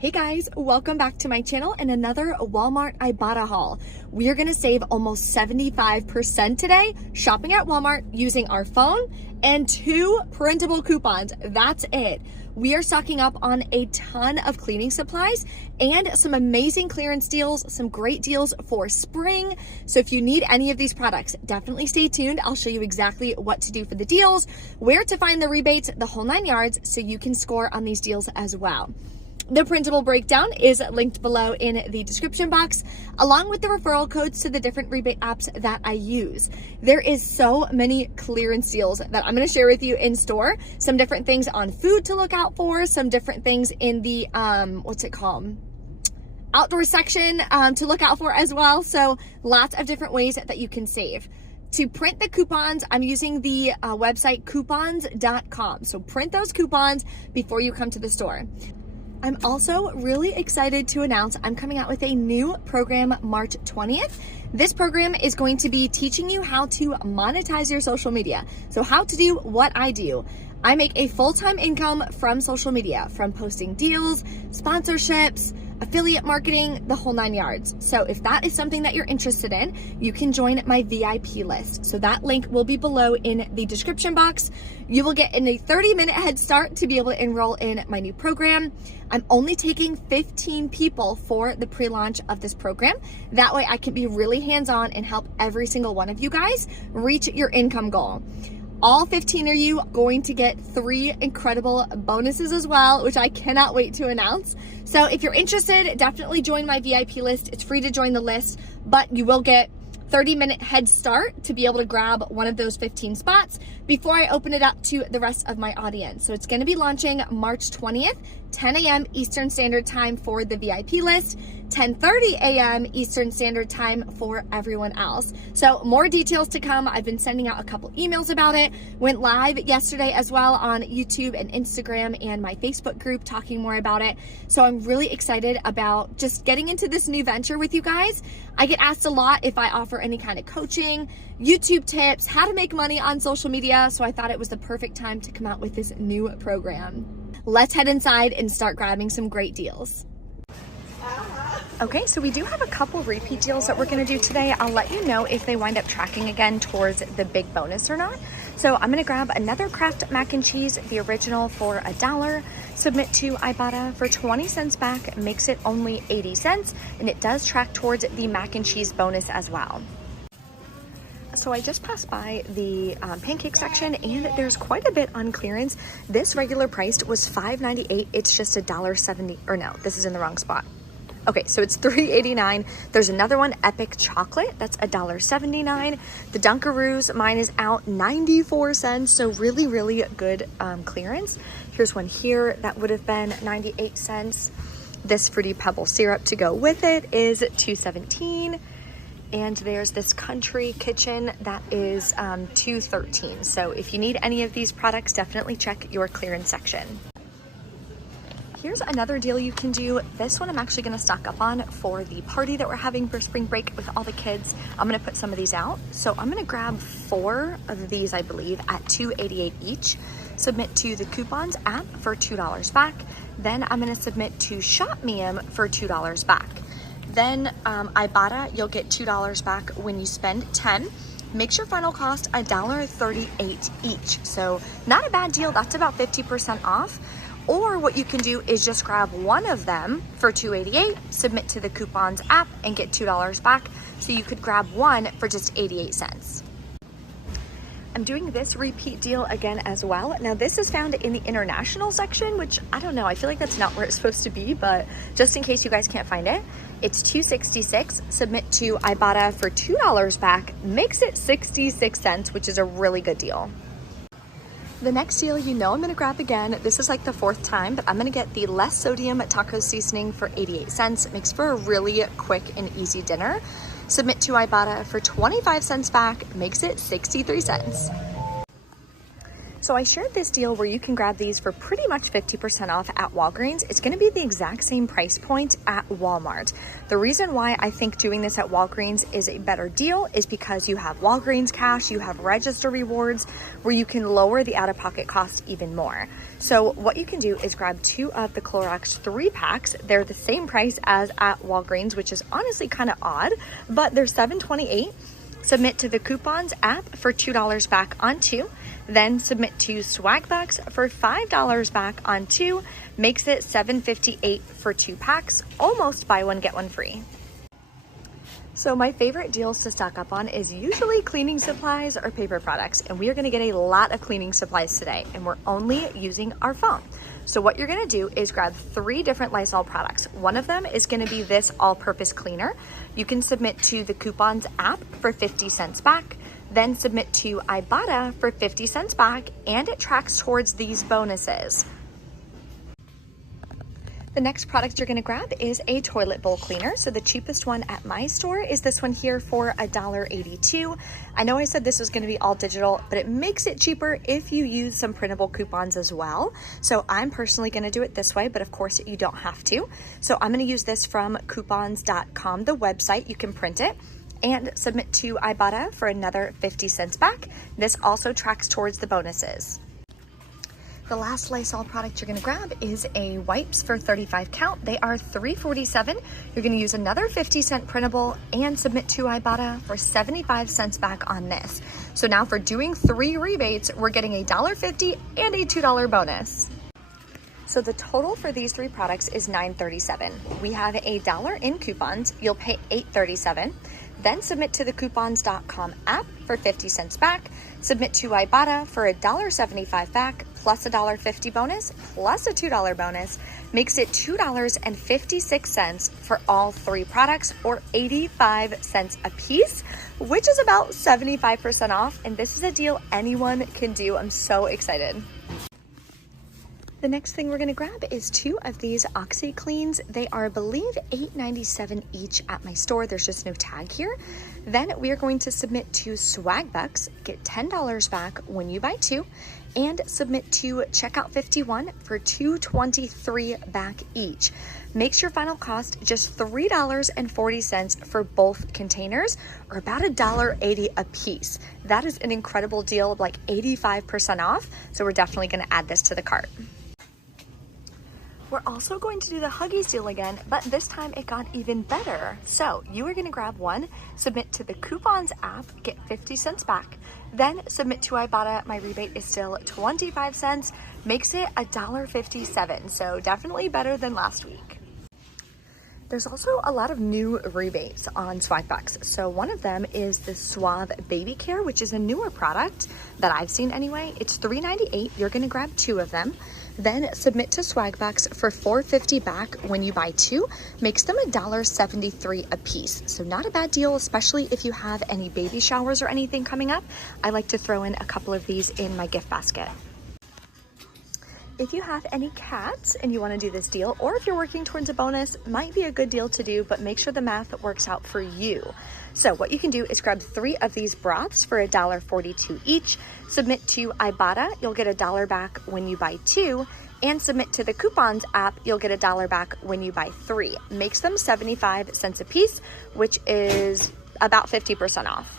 Hey guys, welcome back to my channel and another Walmart Ibotta haul. We are gonna save almost 75% today shopping at Walmart using our phone and 2 printable coupons. That's it. We are stocking up on a ton of cleaning supplies and some amazing clearance deals, some great deals for spring. So if you need any of these products, definitely stay tuned. I'll show you exactly what to do for the deals, where to find the rebates, the whole 9 yards, so you can score on these deals as well. The printable breakdown is linked below in the description box, along with the referral codes to the different rebate apps that I use. There is so many clearance deals that I'm gonna share with you in store. Some different things on food to look out for, some different things in the, outdoor section to look out for as well. So lots of different ways that you can save. To print the coupons, I'm using the website coupons.com. So print those coupons before you come to the store. I'm also really excited to announce I'm coming out with a new program March 20th. This program is going to be teaching you how to monetize your social media. So how to do what I do. I make a full-time income from social media, from posting deals, sponsorships, affiliate marketing, the whole 9 yards. So if that is something that you're interested in, you can join my VIP list. So that link will be below in the description box. You will get in a 30-minute head start to be able to enroll in my new program. I'm only taking 15 people for the pre-launch of this program. That way I can be really hands-on and help every single one of you guys reach your income goal. All 15 of you are going to get 3 incredible bonuses as well, which I cannot wait to announce. So if you're interested, definitely join my VIP list. It's free to join the list, but you will get 30-minute head start to be able to grab one of those 15 spots before I open it up to the rest of my audience. So it's going to be launching March 20th, 10 a.m. Eastern Standard Time for the VIP list, 10:30 a.m. Eastern Standard Time for everyone else. So more details to come. I've been sending out a couple emails about it. Went live yesterday as well on YouTube and Instagram and my Facebook group talking more about it. So I'm really excited about just getting into this new venture with you guys. I get asked a lot if I offer any kind of coaching, YouTube tips, how to make money on social media. So I thought it was the perfect time to come out with this new program. Let's head inside and start grabbing some great deals. Okay, so we do have a couple repeat deals that we're gonna do today. I'll let you know if they wind up tracking again towards the big bonus or not. So I'm gonna grab another Kraft mac and cheese, the original for $1, submit to Ibotta for 20 cents back, makes it only 80 cents, and it does track towards the mac and cheese bonus as well. So I just passed by the pancake section and there's quite a bit on clearance. This regular priced was $5.98. It's just $1.70, or no, this is in the wrong spot. Okay, so it's $3.89. There's another one, Epic Chocolate, that's $1.79. The Dunkaroos, mine is out 94 cents, so really, really good clearance. Here's one here that would have been 98 cents. This Fruity Pebble syrup to go with it is $2.17. And there's this Country Kitchen that is $2.13. So if you need any of these products, definitely check your clearance section. Here's another deal you can do. This one I'm actually gonna stock up on for the party that we're having for spring break with all the kids. I'm gonna put some of these out. So I'm gonna grab 4 of these, I believe, at $2.88 each. Submit to the Coupons app for $2 back. Then I'm gonna submit to ShopMeum for $2 back. Then Ibotta, you'll get $2 back when you spend 10. Makes your final cost $1.38 each. So not a bad deal, that's about 50% off. Or what you can do is just grab one of them for $2.88, submit to the Coupons app and get $2 back. So you could grab one for just 88 cents. I'm doing this repeat deal again as well. Now this is found in the international section, which I don't know, I feel like that's not where it's supposed to be, but just in case you guys can't find it, it's $2.66, submit to Ibotta for $2 back, makes it 66 cents, which is a really good deal. The next deal, you know I'm gonna grab again. This is like the 4th time, but I'm gonna get the less sodium taco seasoning for 88 cents. It makes for a really quick and easy dinner. Submit to Ibotta for 25 cents back, makes it 63 cents. So I shared this deal where you can grab these for pretty much 50% off at Walgreens. It's going to be the exact same price point at Walmart. The reason why I think doing this at Walgreens is a better deal is because you have Walgreens cash, you have register rewards where you can lower the out-of-pocket cost even more. So what you can do is grab 2 of the Clorox 3-packs. They're the same price as at Walgreens, which is honestly kind of odd, but they're $7.28. Submit to the Coupons app for $2 back on 2. Then submit to Swagbucks for $5 back on 2. Makes it $7.58 for 2 packs. Almost buy one, get one free. So my favorite deals to stock up on is usually cleaning supplies or paper products. And we are gonna get a lot of cleaning supplies today. And we're only using our phone. So what you're gonna do is grab 3 different Lysol products. One of them is gonna be this all-purpose cleaner. You can submit to the Coupons app for 50 cents back, then submit to Ibotta for 50 cents back, and it tracks towards these bonuses. The next product you're gonna grab is a toilet bowl cleaner. So the cheapest one at my store is this one here for $1.82. I know I said this was gonna be all digital, but it makes it cheaper if you use some printable coupons as well. So I'm personally gonna do it this way, but of course you don't have to. So I'm gonna use this from coupons.com, the website. You can print it and submit to Ibotta for another 50 cents back. This also tracks towards the bonuses. The last Lysol product you're gonna grab is a wipes for 35 count. They are $3.47. You're gonna use another 50-cent printable and submit to Ibotta for 75 cents back on this. So now for doing 3 rebates, we're getting a $1.50 and a $2 bonus. So the total for these 3 products is $9.37. We have $1 in coupons. You'll pay $8.37. Then submit to the coupons.com app for 50 cents back. Submit to Ibotta for $1.75 back plus a $1.50 bonus plus a $2 bonus. Makes it $2.56 for all 3 products, or 85 cents a piece, which is about 75% off. And this is a deal anyone can do. I'm so excited. The next thing we're gonna grab is 2 of these OxyCleans. They are, I believe, $8.97 each at my store. There's just no tag here. Then we are going to submit to Swagbucks, get $10 back when you buy 2, and submit to Checkout 51 for $2.23 back each. Makes your final cost just $3.40 for both containers, or about $1.80 a piece. That is an incredible deal, like 85% off. So we're definitely gonna add this to the cart. We're also going to do the Huggies deal again, but this time it got even better. So you are gonna grab 1, submit to the Coupons app, get 50 cents back, then submit to Ibotta. My rebate is still 25 cents, makes it $1.57. So definitely better than last week. There's also a lot of new rebates on Swagbucks. So one of them is the Suave Baby Care, which is a newer product that I've seen anyway. It's $3.98. You're gonna grab 2 of them. Then submit to Swagbucks for $4.50 back when you buy 2. Makes them $1.73 a piece. So not a bad deal, especially if you have any baby showers or anything coming up. I like to throw in a couple of these in my gift basket. If you have any cats and you want to do this deal, or if you're working towards a bonus, might be a good deal to do, but make sure the math works out for you. So what you can do is grab 3 of these broths for $1.42 each, submit to Ibotta, you'll get $1 back when you buy 2, and submit to the Coupons app, you'll get $1 back when you buy 3. Makes them 75 cents a piece, which is about 50% off.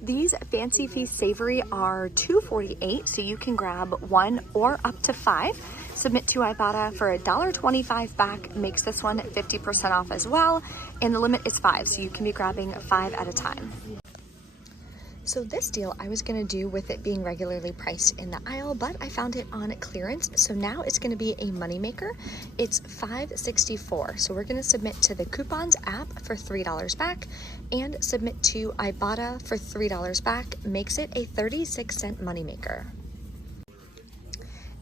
These Fancy Feast Savory are $2.48, so you can grab 1 or up to 5. Submit to Ibotta for $1.25 back, makes this one 50% off as well, and the limit is 5, so you can be grabbing 5 at a time. So this deal I was gonna do with it being regularly priced in the aisle, but I found it on clearance. So now it's gonna be a moneymaker. It's $5.64. So we're gonna submit to the Coupons app for $3 back and submit to Ibotta for $3 back. Makes it a 36-cent moneymaker.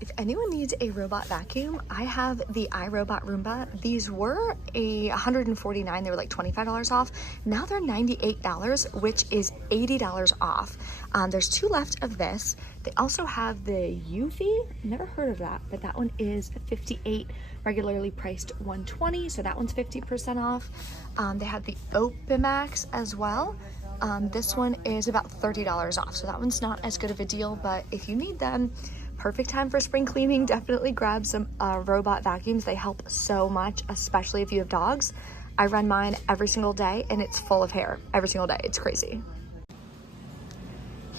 If anyone needs a robot vacuum, I have the iRobot Roomba. These were $149, they were like $25 off. Now they're $98, which is $80 off. There's 2 left of this. They also have the Eufy, never heard of that, but that one is $58, regularly priced $120, so that one's 50% off. They have the Opimax as well. This one is about $30 off, so that one's not as good of a deal, but if you need them, perfect time for spring cleaning. Definitely grab some robot vacuums. They help so much, especially if you have dogs. I run mine every single day and it's full of hair every single day. It's crazy.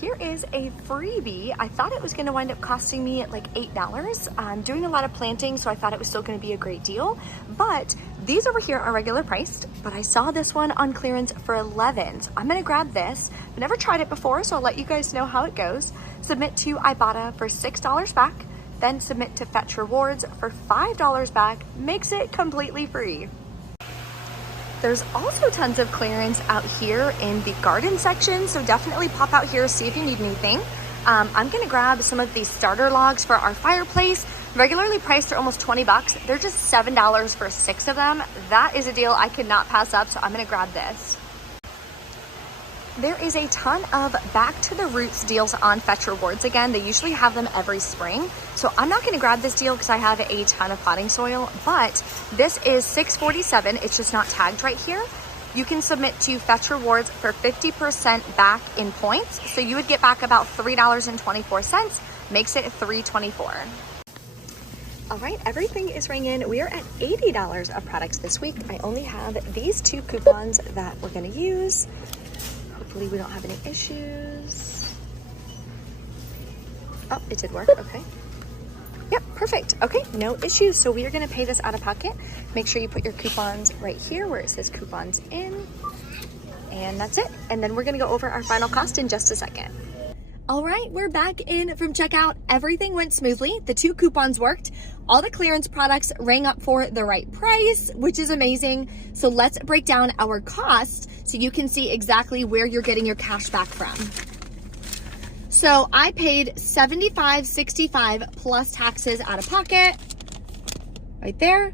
Here is a freebie. I thought it was gonna wind up costing me like $8. I'm doing a lot of planting, so I thought it was still gonna be a great deal, but these over here are regular priced, but I saw this one on clearance for $11. So I'm gonna grab this. I've never tried it before, so I'll let you guys know how it goes. Submit to Ibotta for $6 back, then submit to Fetch Rewards for $5 back, makes it completely free. There's also tons of clearance out here in the garden section, so definitely pop out here, see if you need anything. I'm gonna grab some of these starter logs for our fireplace. Regularly priced are almost 20 bucks. They're just $7 for 6 of them. That is a deal I could not pass up, so I'm gonna grab this. There is a ton of back to the roots deals on Fetch Rewards again. They usually have them every spring. So I'm not gonna grab this deal because I have a ton of potting soil, but this is $6.47. It's just not tagged right here. You can submit to Fetch Rewards for 50% back in points. So you would get back about $3.24, makes it $3.24. All right, everything is ringing. We are at $80 of products this week. I only have these 2 coupons that we're gonna use. Hopefully we don't have any issues. Oh, it did work, okay. Yep, perfect. Okay, no issues. So we are gonna pay this out of pocket. Make sure you put your coupons right here where it says coupons in, and that's it. And then we're gonna go over our final cost in just a second. All right, we're back in from checkout. Everything went smoothly. The 2 coupons worked. All the clearance products rang up for the right price, which is amazing. So let's break down our cost so you can see exactly where you're getting your cash back from. So I paid $75.65 plus taxes out of pocket, right there.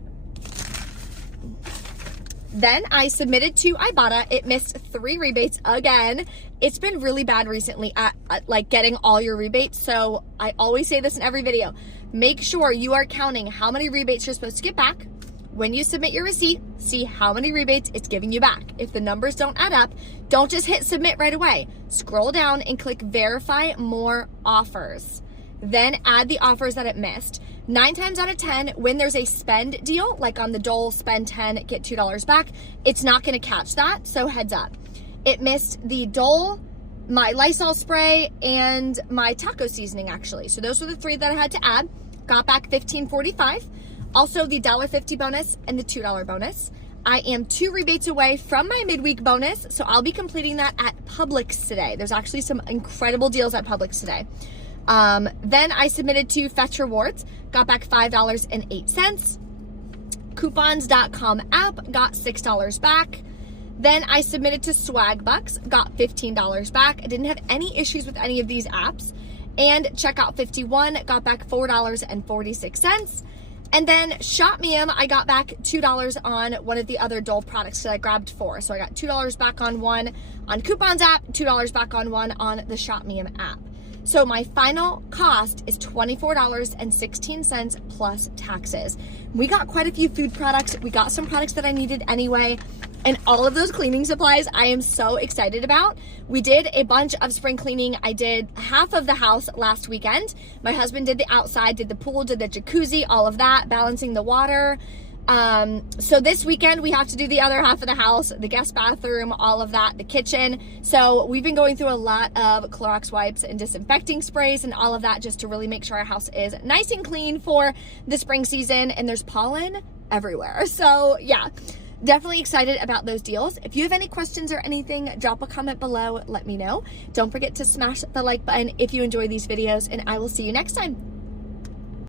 Then I submitted to Ibotta. It missed 3 rebates again. It's been really bad recently at like getting all your rebates. So I always say this in every video. Make sure you are counting how many rebates you're supposed to get back. When you submit your receipt, see how many rebates it's giving you back. If the numbers don't add up, don't just hit submit right away. Scroll down and click verify more offers. Then add the offers that it missed. 9 times out of 10, when there's a spend deal, like on the Dole, spend 10, get $2 back, it's not gonna catch that, so heads up. It missed the Dole, my Lysol spray, and my taco seasoning actually. So those were the 3 that I had to add. Got back $15.45. Also the $1.50 bonus and the $2 bonus. I am 2 rebates away from my midweek bonus, so I'll be completing that at Publix today. There's actually some incredible deals at Publix today. Then I submitted to Fetch Rewards, got back $5.08. Coupons.com app, got $6 back. Then I submitted to Swag Bucks, got $15 back. I didn't have any issues with any of these apps. And Checkout 51, got back $4.46. And then Shop Meum, I got back $2 on one of the other Dole products that I grabbed 4. So I got $2 back on one on Coupons app, $2 back on one on the Shop Meum app. So my final cost is $24.16 plus taxes. We got quite a few food products. We got some products that I needed anyway. And all of those cleaning supplies I am so excited about. We did a bunch of spring cleaning. I did half of the house last weekend. My husband did the outside, did the pool, did the jacuzzi, all of that, balancing the water. So this weekend we have to do the other half of the house, the guest bathroom, all of that, the kitchen. So we've been going through a lot of Clorox wipes and disinfecting sprays and all of that just to really make sure our house is nice and clean for the spring season, and there's pollen everywhere. So yeah, definitely excited about those deals. If you have any questions or anything, drop a comment below, let me know. Don't forget to smash the like button if you enjoy these videos, and I will see you next time.